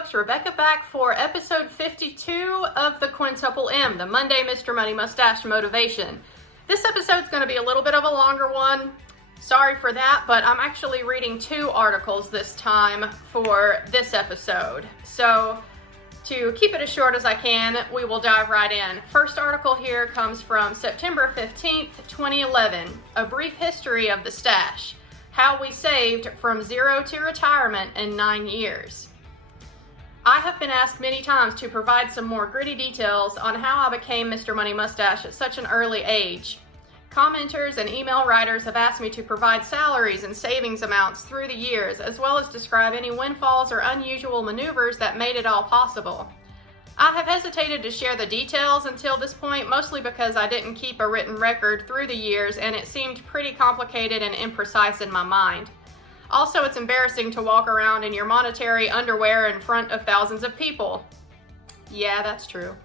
folks, Rebecca back for episode 52 of the Quintuple M, the Monday Mr. Money Mustache Motivation. This episode's going to be a little bit of a longer one. Sorry for that, but I'm actually reading 2 articles this time for this episode. So, to keep it as short as I can, we will dive right in. First article here comes from September 15th, 2011, A Brief History of the Stache. How we saved from zero to retirement in 9 years. I have been asked many times to provide some more gritty details on how I became Mr. Money Mustache at such an early age. Commenters and email writers have asked me to provide salaries and savings amounts through the years, as well as describe any windfalls or unusual maneuvers that made it all possible. I have hesitated to share the details until this point, mostly because I didn't keep a written record through the years and it seemed pretty complicated and imprecise in my mind. Also, it's embarrassing to walk around in your monetary underwear in front of thousands of people. Yeah, that's true.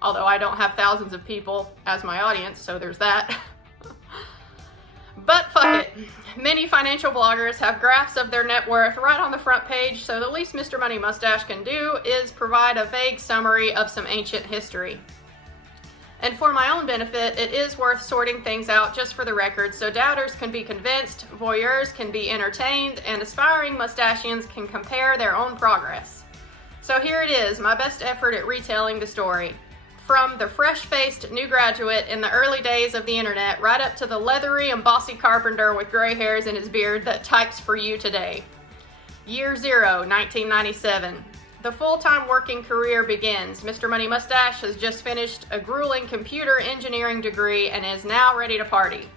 Although I don't have thousands of people as my audience, so there's that. But fuck it. Many financial bloggers have graphs of their net worth right on the front page, so the least Mr. Money Mustache can do is provide a vague summary of some ancient history. And for my own benefit, it is worth sorting things out just for the record, so doubters can be convinced, voyeurs can be entertained, and aspiring mustachians can compare their own progress. So here it is, my best effort at retelling the story. From the fresh-faced new graduate in the early days of the internet, right up to the leathery and bossy carpenter with gray hairs in his beard that types for you today. Year 0, 1997. The full-time working career begins. Mr. Money Mustache has just finished a grueling computer engineering degree and is now ready to party.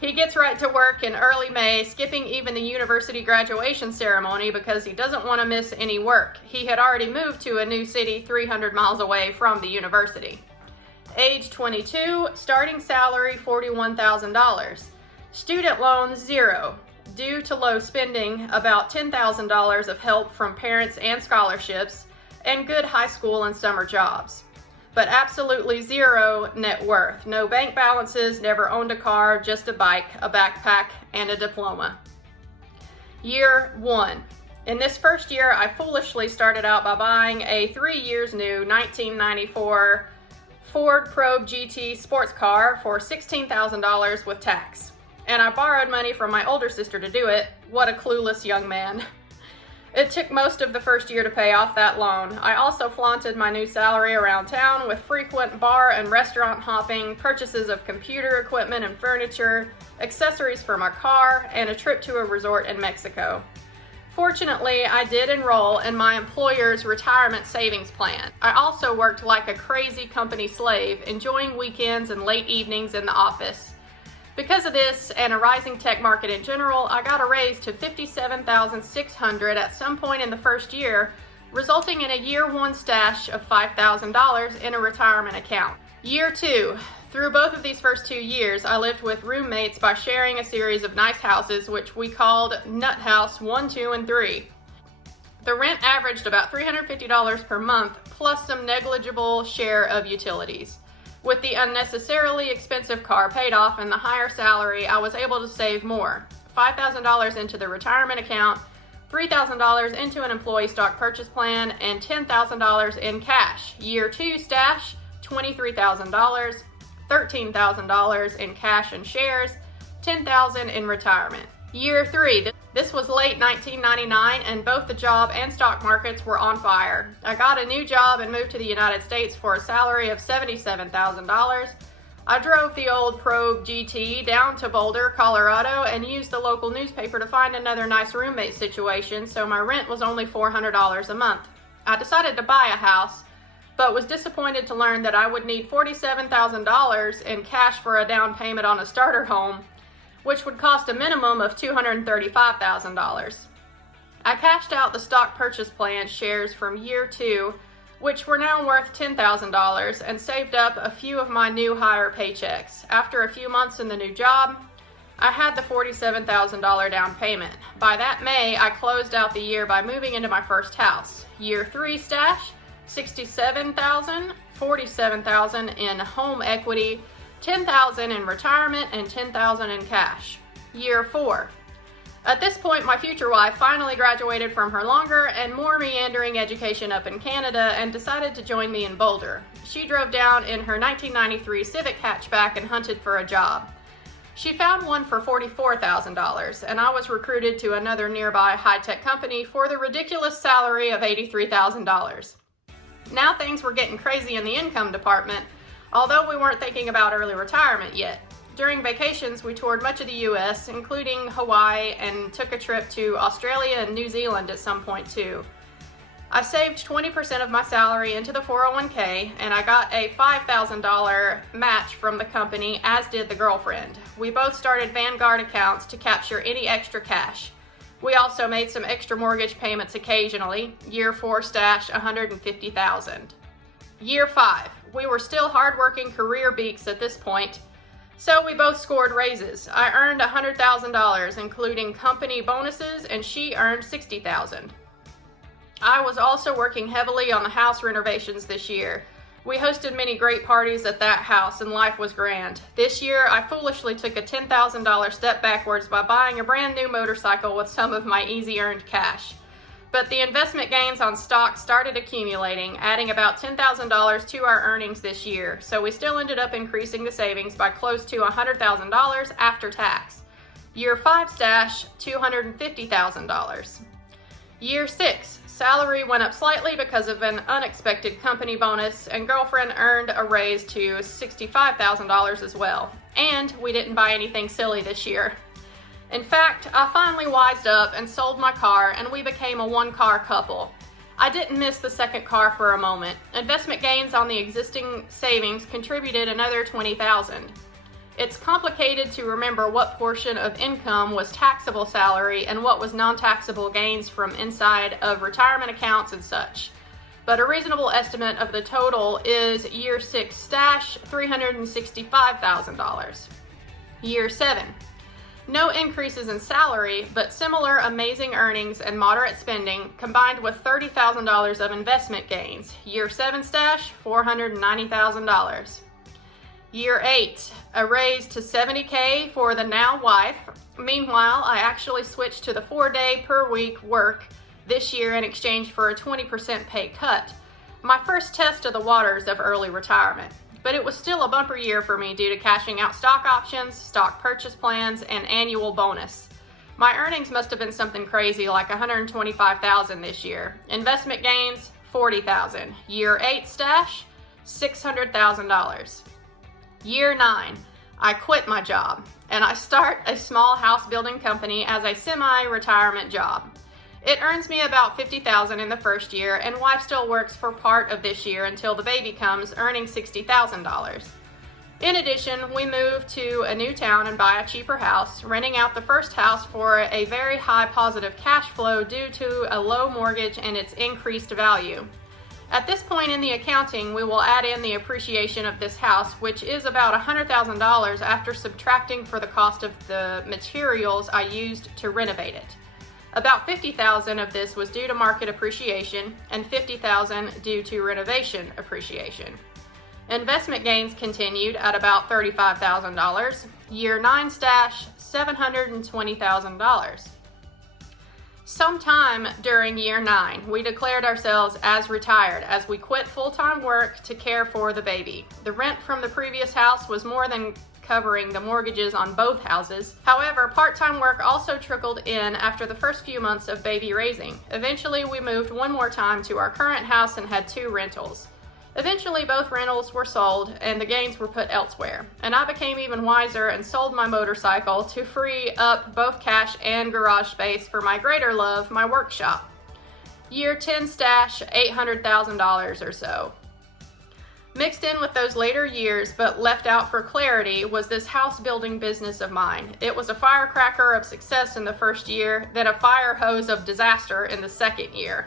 He gets right to work in early May, skipping even the university graduation ceremony because he doesn't want to miss any work. He had already moved to a new city 300 miles away from the university. Age 22, starting salary $41,000. Student loans 0. Due to low spending, about $10,000 of help from parents and scholarships, and good high school and summer jobs. But absolutely 0 net worth. No bank balances, never owned a car, just a bike, a backpack, and a diploma. Year 1. In this first year, I foolishly started out by buying a 3 years new 1994 Ford Probe GT sports car for $16,000 with tax. And I borrowed money from my older sister to do it. What a clueless young man. It took most of the first year to pay off that loan. I also flaunted my new salary around town with frequent bar and restaurant hopping, purchases of computer equipment and furniture, accessories for my car, and a trip to a resort in Mexico. Fortunately, I did enroll in my employer's retirement savings plan. I also worked like a crazy company slave, enjoying weekends and late evenings in the office. Because of this and a rising tech market in general, I got a raise to $57,600 at some point in the first year, resulting in a year 1 stash of $5,000 in a retirement account. Year 2. Through both of these first 2 years, I lived with roommates by sharing a series of nice houses, which we called Nut House 1, 2, and 3. The rent averaged about $350 per month, plus some negligible share of utilities. With the unnecessarily expensive car paid off and the higher salary, I was able to save more. $5,000 into the retirement account, $3,000 into an employee stock purchase plan, and $10,000 in cash. Year 2 stash, $23,000, $13,000 in cash and shares, $10,000 in retirement. Year 3, this was late 1999 and both the job and stock markets were on fire. I got a new job and moved to the United States for a salary of $77,000. I drove the old Probe GT down to Boulder, Colorado and used the local newspaper to find another nice roommate situation, so my rent was only $400 a month. I decided to buy a house, but was disappointed to learn that I would need $47,000 in cash for a down payment on a starter home, which would cost a minimum of $235,000. I cashed out the stock purchase plan shares from year 2, which were now worth $10,000, and saved up a few of my new higher paychecks. After a few months in the new job, I had the $47,000 down payment. By that May, I closed out the year by moving into my first house. Year 3 stash, $67,000, $47,000 in home equity, $10,000 in retirement, and $10,000 in cash. Year 4. At this point, my future wife finally graduated from her longer and more meandering education up in Canada and decided to join me in Boulder. She drove down in her 1993 Civic hatchback and hunted for a job. She found one for $44,000, and I was recruited to another nearby high-tech company for the ridiculous salary of $83,000. Now things were getting crazy in the income department, although we weren't thinking about early retirement yet. During vacations, we toured much of the U.S., including Hawaii, and took a trip to Australia and New Zealand at some point too. I saved 20% of my salary into the 401k, and I got a $5,000 match from the company, as did the girlfriend. We both started Vanguard accounts to capture any extra cash. We also made some extra mortgage payments occasionally. Year 4 stash, $150,000. Year 5, we were still hardworking career beaks at this point, so we both scored raises. I earned $100,000, including company bonuses, and she earned $60,000. I was also working heavily on the house renovations this year. We hosted many great parties at that house, and life was grand. This year, I foolishly took a $10,000 step backwards by buying a brand new motorcycle with some of my easy earned cash. But the investment gains on stocks started accumulating, adding about $10,000 to our earnings this year, so we still ended up increasing the savings by close to $100,000 after tax. Year 5 stash, $250,000. Year 6, salary went up slightly because of an unexpected company bonus, and girlfriend earned a raise to $65,000 as well. And we didn't buy anything silly this year. In fact, I finally wised up and sold my car, and we became a one-car couple. I didn't miss the second car for a moment. Investment gains on the existing savings contributed another $20,000. It's complicated to remember what portion of income was taxable salary and what was non-taxable gains from inside of retirement accounts and such. But a reasonable estimate of the total is year 6 stash, $365,000. Year 7. No increases in salary, but similar amazing earnings and moderate spending combined with $30,000 of investment gains. Year 7 stash, $490,000. Year 8, a raise to $70K for the now wife. Meanwhile, I actually switched to the 4-day per week work this year in exchange for a 20% pay cut. My first test of the waters of early retirement. But it was still a bumper year for me due to cashing out stock options, stock purchase plans, and annual bonus. My earnings must have been something crazy like $125,000 this year. Investment gains, $40,000. Year 8 stash, $600,000. Year 9, I quit my job, and I start a small house building company as a semi-retirement job. It earns me about $50,000 in the first year, and wife still works for part of this year until the baby comes, earning $60,000. In addition, we move to a new town and buy a cheaper house, renting out the first house for a very high positive cash flow due to a low mortgage and its increased value. At this point in the accounting, we will add in the appreciation of this house, which is about $100,000 after subtracting for the cost of the materials I used to renovate it. About $50,000 of this was due to market appreciation and $50,000 due to renovation appreciation. Investment gains continued at about $35,000. Year 9 stash, $720,000. Sometime during year 9, we declared ourselves as retired as we quit full-time work to care for the baby. The rent from the previous house was more than covering the mortgages on both houses. However, part-time work also trickled in after the first few months of baby raising. Eventually, we moved one more time to our current house and had 2 rentals. Eventually, both rentals were sold and the gains were put elsewhere. And I became even wiser and sold my motorcycle to free up both cash and garage space for my greater love, my workshop. Year 10 stash, $800,000 or so. Mixed in with those later years, but left out for clarity, was this house building business of mine. It was a firecracker of success in the first year, then a fire hose of disaster in the second year.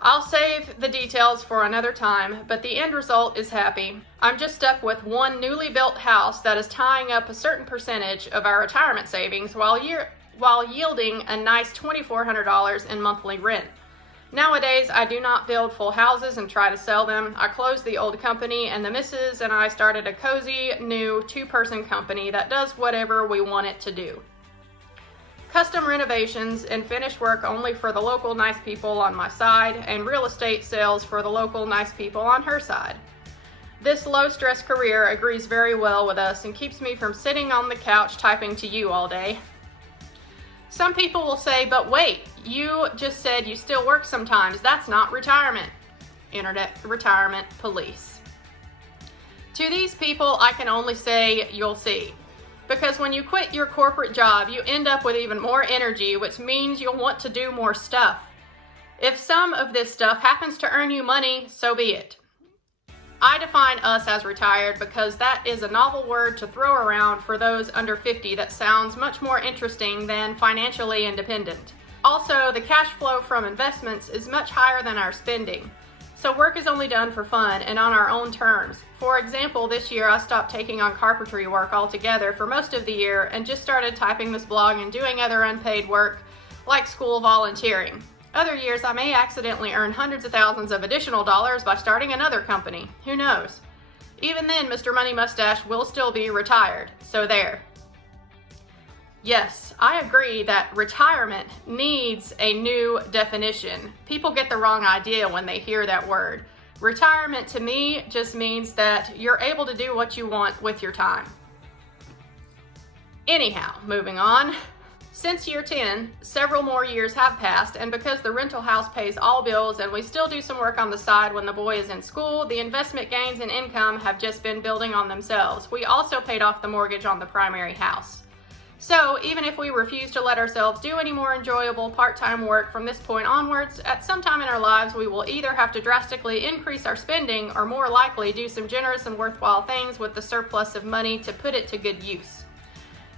I'll save the details for another time, but the end result is happy. I'm just stuck with one newly built house that is tying up a certain percentage of our retirement savings while yielding a nice $2,400 in monthly rent. Nowadays, I do not build full houses and try to sell them. I closed the old company, and the missus and I started a cozy new 2-person company that does whatever we want it to do. custom renovations and finish work only for the local nice people on my side, and real estate sales for the local nice people on her side. This low-stress career agrees very well with us and keeps me from sitting on the couch typing to you all day. Some people will say, but wait, you just said you still work sometimes. That's not retirement. Internet retirement police. To these people, I can only say, you'll see. Because when you quit your corporate job, you end up with even more energy, which means you'll want to do more stuff. If some of this stuff happens to earn you money, so be it. I define us as retired because that is a novel word to throw around for those under 50 that sounds much more interesting than financially independent. Also, the cash flow from investments is much higher than our spending. So work is only done for fun and on our own terms. For example, this year I stopped taking on carpentry work altogether for most of the year and just started typing this blog and doing other unpaid work like school volunteering. Other years I may accidentally earn hundreds of thousands of additional dollars by starting another company. Who knows? Even then, Mr. Money Mustache will still be retired. So there. Yes, I agree that retirement needs a new definition. People get the wrong idea when they hear that word. Retirement to me just means that you're able to do what you want with your time. Anyhow, moving on. Since year 10, several more years have passed, and because the rental house pays all bills and we still do some work on the side when the boy is in school, the investment gains and income have just been building on themselves. We also paid off the mortgage on the primary house. So even if we refuse to let ourselves do any more enjoyable part-time work from this point onwards, at some time in our lives we will either have to drastically increase our spending or more likely do some generous and worthwhile things with the surplus of money to put it to good use.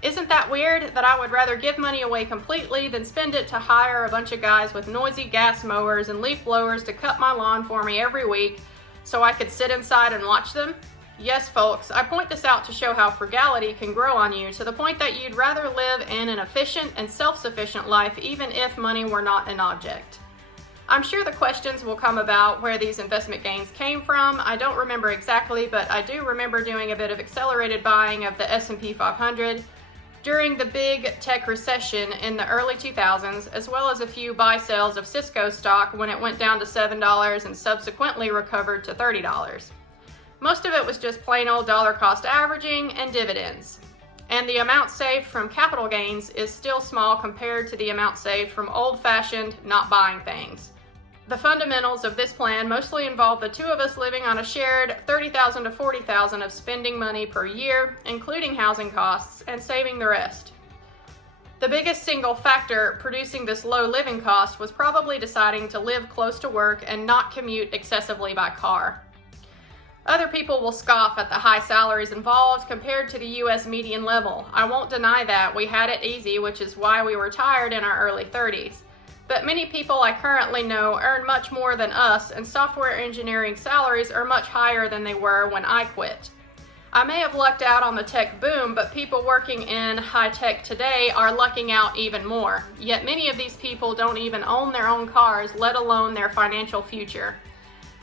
Isn't that weird that I would rather give money away completely than spend it to hire a bunch of guys with noisy gas mowers and leaf blowers to cut my lawn for me every week so I could sit inside and watch them? Yes, folks, I point this out to show how frugality can grow on you to the point that you'd rather live in an efficient and self-sufficient life even if money were not an object. I'm sure the questions will come about where these investment gains came from. I don't remember exactly, but I do remember doing a bit of accelerated buying of the S&P 500 during the big tech recession in the early 2000s, as well as a few buy sales of Cisco stock when it went down to $7 and subsequently recovered to $30. Most of it was just plain old dollar cost averaging and dividends. And the amount saved from capital gains is still small compared to the amount saved from old-fashioned not buying things. The fundamentals of this plan mostly involve the two of us living on a shared $30,000 to $40,000 of spending money per year, including housing costs, and saving the rest. The biggest single factor producing this low living cost was probably deciding to live close to work and not commute excessively by car. Other people will scoff at the high salaries involved compared to the U.S. median level. I won't deny that. We had it easy, which is why we retired in our early 30s. But many people I currently know earn much more than us, and software engineering salaries are much higher than they were when I quit. I may have lucked out on the tech boom, but people working in high tech today are lucking out even more. Yet many of these people don't even own their own cars, let alone their financial future.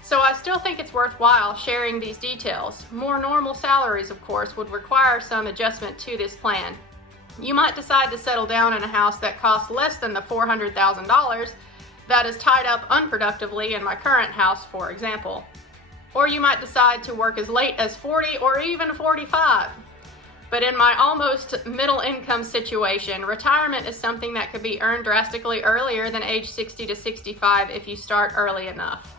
So I still think it's worthwhile sharing these details. More normal salaries, of course, would require some adjustment to this plan. You might decide to settle down in a house that costs less than the $400,000 that is tied up unproductively in my current house, for example. Or you might decide to work as late as 40 or even 45. But in my almost middle income situation, retirement is something that could be earned drastically earlier than age 60 to 65 if you start early enough.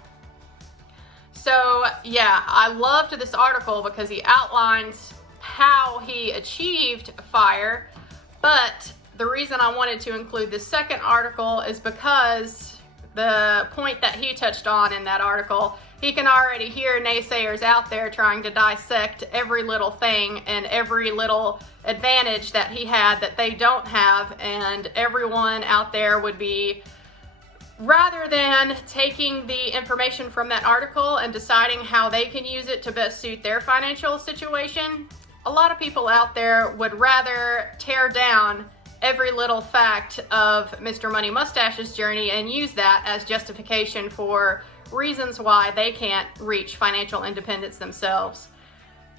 So yeah, I loved this article because he outlines how he achieved FIRE. But the reason I wanted to include this second article is because the point that he touched on in that article, he can already hear naysayers out there trying to dissect every little thing and every little advantage that he had that they don't have, and everyone out there would be, rather than taking the information from that article and deciding how they can use it to best suit their financial situation, a lot of people out there would rather tear down every little fact of Mr. Money Mustache's journey and use that as justification for reasons why they can't reach financial independence themselves.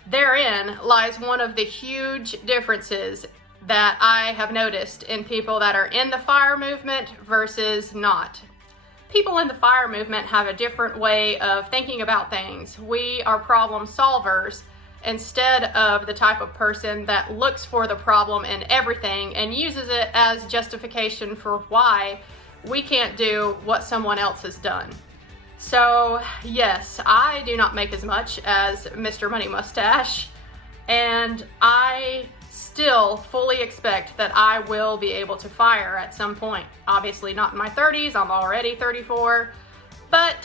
Therein lies one of the huge differences that I have noticed in people that are in the FIRE movement versus not. People in the FIRE movement have a different way of thinking about things. We are problem solvers instead of the type of person that looks for the problem in everything and uses it as justification for why we can't do what someone else has done. So yes, I do not make as much as Mr. Money Mustache, and I still fully expect that I will be able to FIRE at some point. Obviously not in my 30s, I'm already 34, but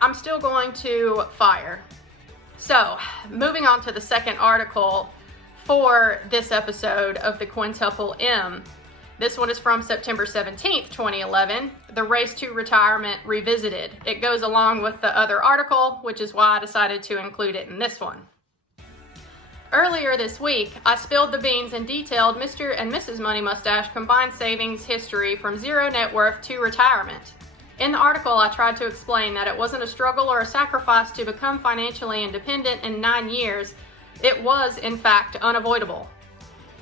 I'm still going to FIRE. So, moving on to the second article for this episode of the Quintuple M. This one is from September 17th, 2011, The Race to Retirement Revisited. It goes along with the other article, which is why I decided to include it in this one. Earlier this week, I spilled the beans and detailed Mr. and Mrs. Money Mustache combined savings history from zero net worth to retirement. In the article, I tried to explain that it wasn't a struggle or a sacrifice to become financially independent in 9 years. It was, in fact, unavoidable.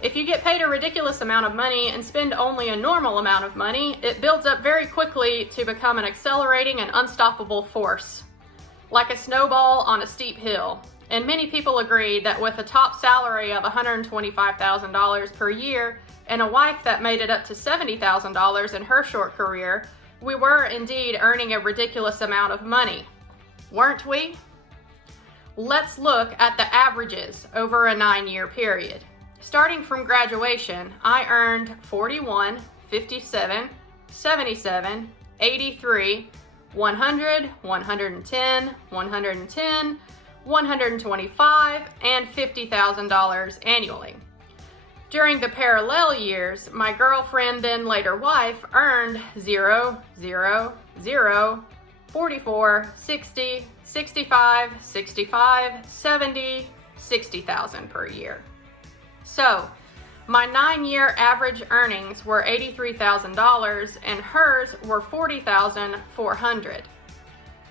If you get paid a ridiculous amount of money and spend only a normal amount of money, it builds up very quickly to become an accelerating and unstoppable force, like a snowball on a steep hill. And many people agree that with a top salary of $125,000 per year and a wife that made it up to $70,000 in her short career, we were indeed earning a ridiculous amount of money, weren't we? Let's look at the averages over a 9-year period. Starting from graduation, I earned 41, 57, 77, 83, 100, 110, 110, 125, and $50,000 annually. During the parallel years, my girlfriend, then later wife, earned 0, 0, 0, 44, 60, 65, 65, 70, 60,000 per year. So, my 9-year average earnings were $83,000 and hers were $40,400.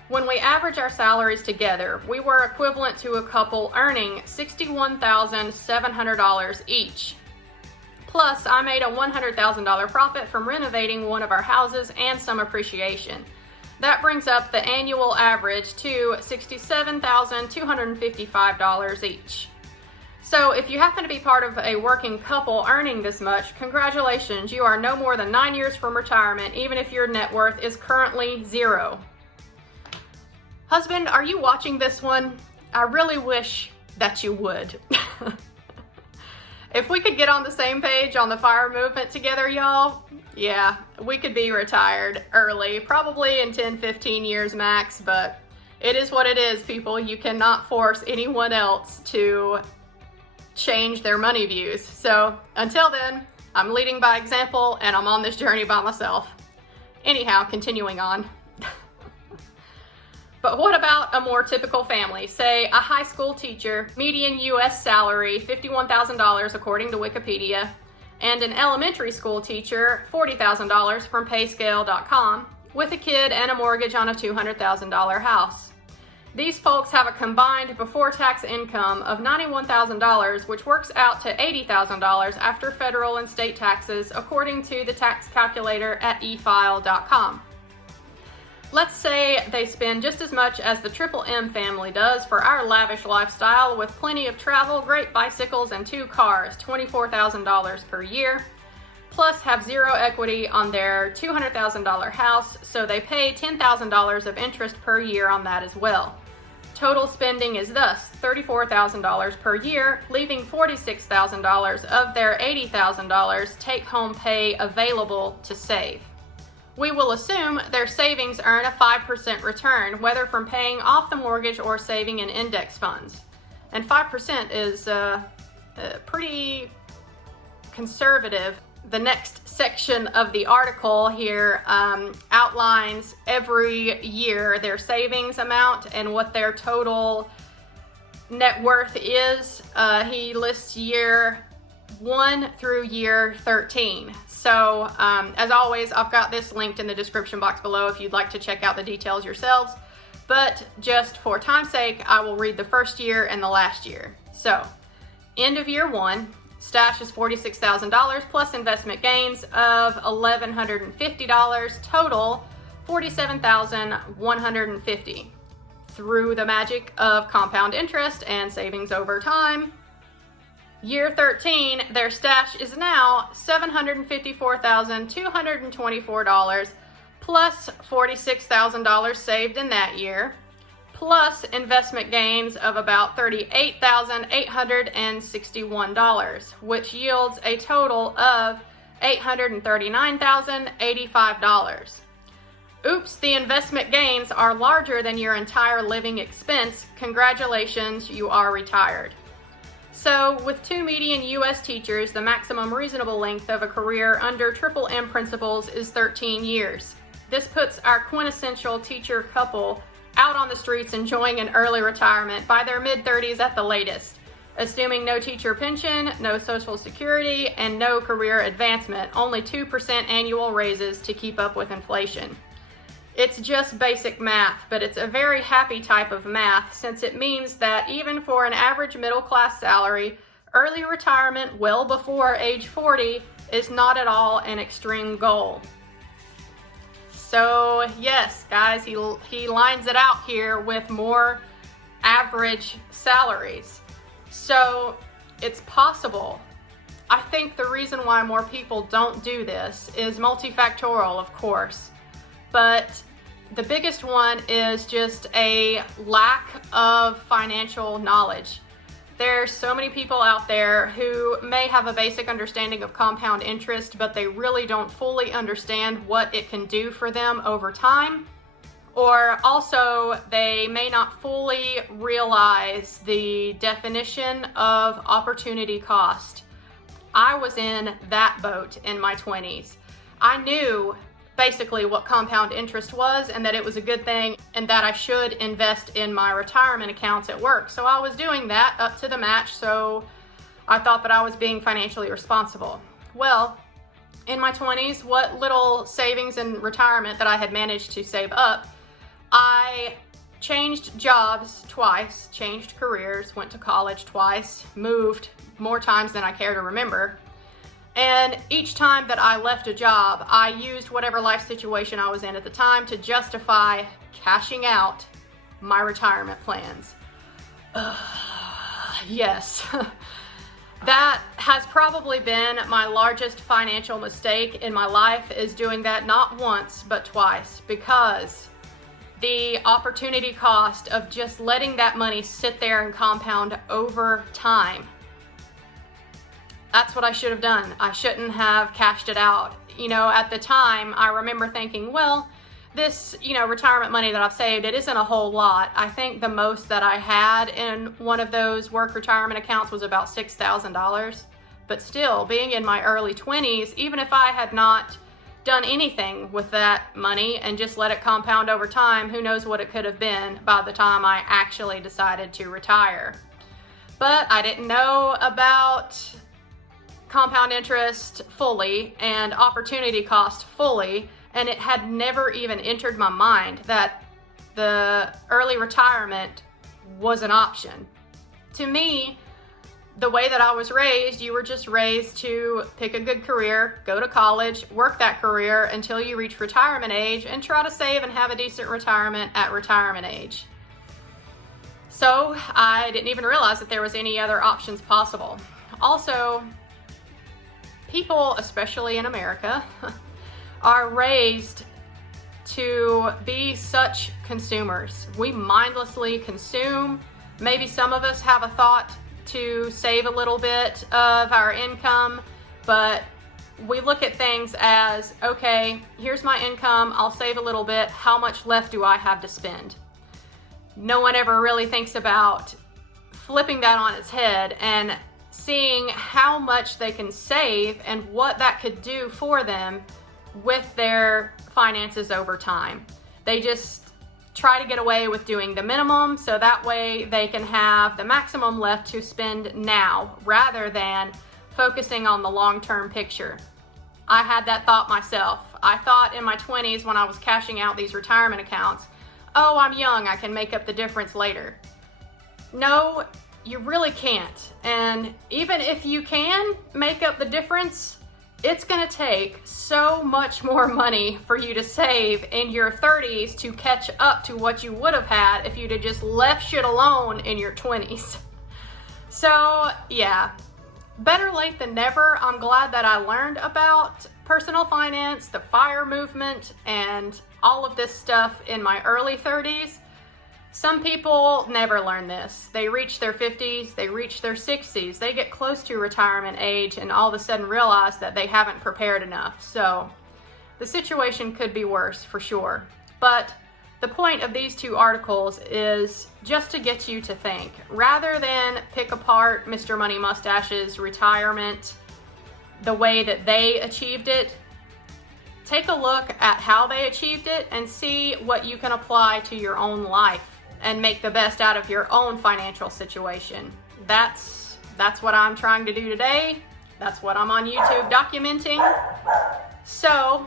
When we average our salaries together, we were equivalent to a couple earning $61,700 each. Plus, I made a $100,000 profit from renovating one of our houses and some appreciation. That brings up the annual average to $67,255 each. So if you happen to be part of a working couple earning this much, congratulations, you are no more than 9 years from retirement, even if your net worth is currently 0. Husband, are you watching this one? I really wish that you would. If we could get on the same page on the FIRE movement together, y'all, yeah, we could be retired early, probably in 10, 15 years max, but it is what it is, people. You cannot force anyone else to change their money views. So until then, I'm leading by example and I'm on this journey by myself. Anyhow, continuing on. But what about a more typical family? Say a high school teacher, median U.S. salary $51,000 according to Wikipedia, and an elementary school teacher $40,000 from payscale.com, with a kid and a mortgage on a $200,000 house. These folks have a combined before-tax income of $91,000, which works out to $80,000 after federal and state taxes, according to the tax calculator at efile.com. Let's say they spend just as much as the Triple M family does for our lavish lifestyle with plenty of travel, great bicycles, and 2 cars, $24,000 per year, plus have 0 equity on their $200,000 house, so they pay $10,000 of interest per year on that as well. Total spending is thus $34,000 per year, leaving $46,000 of their $80,000 take-home pay available to save. We will assume their savings earn a 5% return, whether from paying off the mortgage or saving in index funds. And 5% is pretty conservative. The next section of the article here outlines every year their savings amount and what their total net worth is. He lists year 1 through year 13. So, as always, I've got this linked in the description box below if you'd like to check out the details yourselves. But just for time's sake, I will read the first year and the last year. So, end of year 1, Stache is $46,000 plus investment gains of $1,150, total $47,150. Through the magic of compound interest and savings over time, year 13, their stash is now $754,224 plus $46,000 saved in that year, plus investment gains of about $38,861, which yields a total of $839,085. Oops, the investment gains are larger than your entire living expense. Congratulations, you are retired. So, with 2 median U.S. teachers, the maximum reasonable length of a career under Triple M principles is 13 years. This puts our quintessential teacher couple out on the streets enjoying an early retirement by their mid-30s at the latest, assuming no teacher pension, no Social Security, and no career advancement, only 2% annual raises to keep up with inflation. It's just basic math, but it's a very happy type of math since it means that even for an average middle-class salary, early retirement well before age 40 is not at all an extreme goal. So yes, guys, he lines it out here with more average salaries. So it's possible. I think the reason why more people don't do this is multifactorial, of course. But the biggest one is just a lack of financial knowledge. There's so many people out there who may have a basic understanding of compound interest, but they really don't fully understand what it can do for them over time. Or also, they may not fully realize the definition of opportunity cost. I was in that boat in my 20s. I knew basically what compound interest was and that it was a good thing and that I should invest in my retirement accounts at work. So I was doing that up to the match, so I thought that I was being financially responsible. Well, in my 20s, what little savings and retirement that I had managed to save up, I changed jobs twice, changed careers, went to college twice, moved more times than I care to remember. And each time that I left a job, I used whatever life situation I was in at the time to justify cashing out my retirement plans. Yes, that has probably been my largest financial mistake in my life, is doing that not once, but twice, because the opportunity cost of just letting that money sit there and compound over time. That's what I should have done. I shouldn't have cashed it out. You know, at the time, I remember thinking, well, this, retirement money that I've saved, it isn't a whole lot. I think the most that I had in one of those work retirement accounts was about $6,000. But still, being in my early 20s, even if I had not done anything with that money and just let it compound over time, who knows what it could have been by the time I actually decided to retire. But I didn't know about compound interest fully and opportunity cost fully, and it had never even entered my mind that the early retirement was an option. To me, the way that I was raised, you were just raised to pick a good career, go to college, work that career until you reach retirement age, and try to save and have a decent retirement at retirement age. So I didn't even realize that there was any other options possible. Also, people, especially in America, are raised to be such consumers. We mindlessly consume. Maybe some of us have a thought to save a little bit of our income, but we look at things as, okay, here's my income, I'll save a little bit, how much left do I have to spend? No one ever really thinks about flipping that on its head and seeing how much they can save and what that could do for them with their finances over time. They just try to get away with doing the minimum so that way they can have the maximum left to spend now rather than focusing on the long-term picture. I had that thought myself. I thought in my 20s when I was cashing out these retirement accounts, oh, I'm young, I can make up the difference later. No, you really can't. And even if you can make up the difference, it's gonna take so much more money for you to save in your 30s to catch up to what you would have had if you'd have just left shit alone in your 20s. So yeah, better late than never. I'm glad that I learned about personal finance, the FIRE movement, and all of this stuff in my early 30s. Some people never learn this. They reach their 50s, they reach their 60s, they get close to retirement age and all of a sudden realize that they haven't prepared enough. So the situation could be worse for sure. But the point of these two articles is just to get you to think. Rather than pick apart Mr. Money Mustache's retirement, the way that they achieved it, take a look at how they achieved it and see what you can apply to your own life and make the best out of your own financial situation. That's what I'm trying to do today. That's what I'm on YouTube documenting. So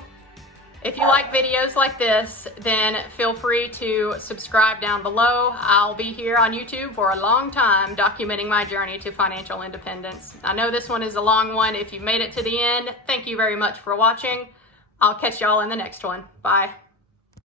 if you like videos like this, then feel free to subscribe down below. I'll be here on YouTube for a long time documenting my journey to financial independence. I know this one is a long one. If you've made it to the end, thank you very much for watching. I'll catch y'all in the next one. Bye.